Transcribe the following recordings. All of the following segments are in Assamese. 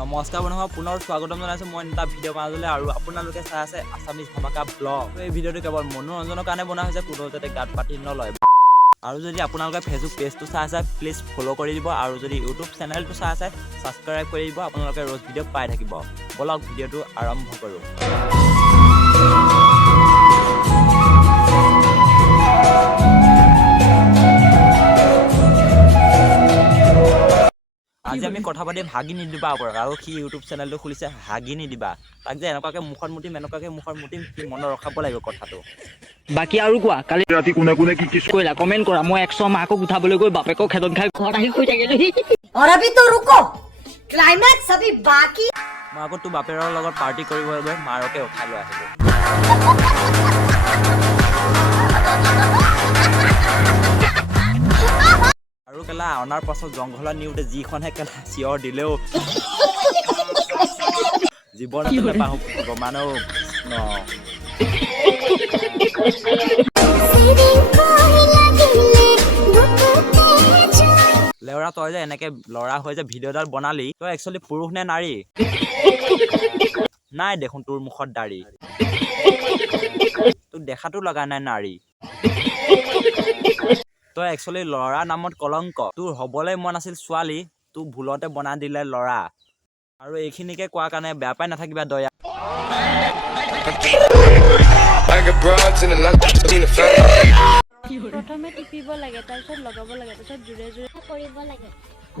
নমস্কাৰ বন্ধুসকল পুনৰ স্বাগতম জনাইছো মই এটা ভিডিঅ' বনাবলৈ আৰু আপোনালোকে চাই আছে আসামিজ ধামাকা ব্লগ। এই ভিডিঅ'টো কেৱল মনোৰঞ্জনৰ কাৰণে বনোৱা হৈছে, কোনো যাতে গাত পাতি নলয়। আৰু যদি আপোনালোকে ফেচবুক পেজটো চাই আছে প্লিজ ফ'ল' কৰি দিব আৰু যদি ইউটিউব চেনেলটো চাই আছে ছাবস্ক্ৰাইব কৰি দিব, আপোনালোকে ৰোজ ভিডিঅ' পাই থাকিব। বলক ভিডিঅ'টো আৰম্ভ কৰোঁ। আজি আমি কথা পাতিম হাগি নিদিবা ওপৰত, আৰু সি ইউটিউব চেনেলটো খুলিছে হাগি নিদিবা। তাক যে এনেকুৱাকে মুখত মুতিম সি মনত ৰখাব লাগিব কথাটো। বাকি আৰু কোৱা, কালি ৰাতি কোনে কি কৰিলা কমেন্ট কৰা। মই 100 মাকক উঠাবলৈ গৈ বাপেকক খেদন খাই ঘৰত আহি শুই থাকিলো। और अभी तो रुको, क्लाइमैक्स अभी बाकी। মই আকৌ তোৰ বাপেৰৰ লগত পাৰ্টি কৰিবলৈ গৈ মাৰকে উঠাই লৈ আহিলো। আৰু কেলা অনাৰ পাছত জংঘলত নিওঁতে যিখনহে কেলা চিঞৰ দিলেও জীৱনতো নাপাহো মানেও ন। লেউৰা তই যে এনেকে ল'ৰা হৈ যে ভিডিঅ'ডাল বনালি, তই একচুৱেলি পুৰুষ নে নাৰী? নাই দেখোন তোৰ মুখত দাড়ি, তোক দেখাতো লগা নাই নাৰী। তই একচুৱেলি ল'ৰা নামত কলংক, তোৰ হ'বলৈ মন আছিল ছোৱালী, তোক ভুলতে বনাই দিলে ল'ৰা। আৰু এইখিনিকে কোৱাৰ কাৰণে বেয়া পাই নাথাকিবা দয়া। প্ৰথমে টিপিব লাগে, তাৰপিছত লগাব লাগে, তাৰপিছত জোৰে জোৰে কৰিব লাগে।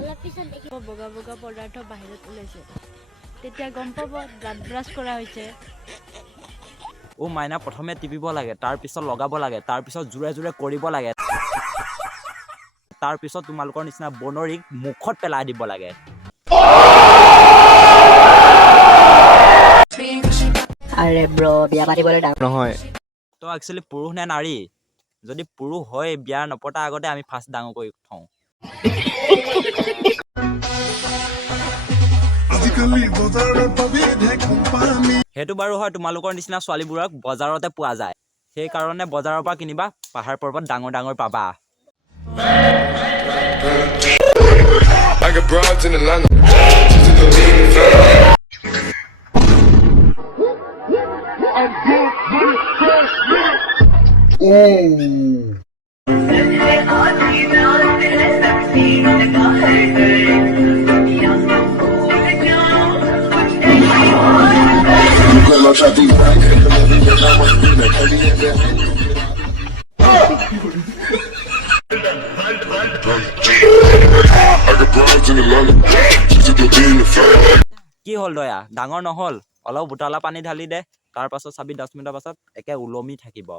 অলপ পিছত দেখিব বগা বগা পদাৰ্থ বাহিৰত ওলাইছে, তেতিয়া গম পাব দাঁত ব্ৰাছ কৰা হৈছে। অ' মাইনা, প্ৰথমে টিপিব লাগে, তাৰপিছত লগাব লাগে, তাৰপিছত জোৰে জোৰে কৰিব লাগে, তাৰপিছত তোমালোকৰ নিচিনা বনৰীক মুখত পেলাই দিব লাগে। अरे ब्रो बिया पातिबले डाঙৰ নহয়। তই একচুৱেলি পুৰুষ নে নাৰী? যদি পুৰুষ হয় বিয়া নপতা আগতে আমি ফাৰ্ষ্ট ডাঙৰ কৰি থওঁ। সেইটো বাৰু হয়, তোমালোকৰ নিচিনা ছোৱালীবোৰক বজাৰতে পোৱা যায়, সেইকাৰণে বজাৰৰ পৰা কিনিবা, পাহাৰ পৰ্বত ডাঙৰ ডাঙৰ পাবা। I got broads in Atlanta. কি হ'ল দয়া, ডাঙৰ নহ'ল? অলপ উতলা পানী ঢালি দে, তাৰ পাছত চাবি 10 মিনিটৰ পাছত একে ওলমি থাকিব।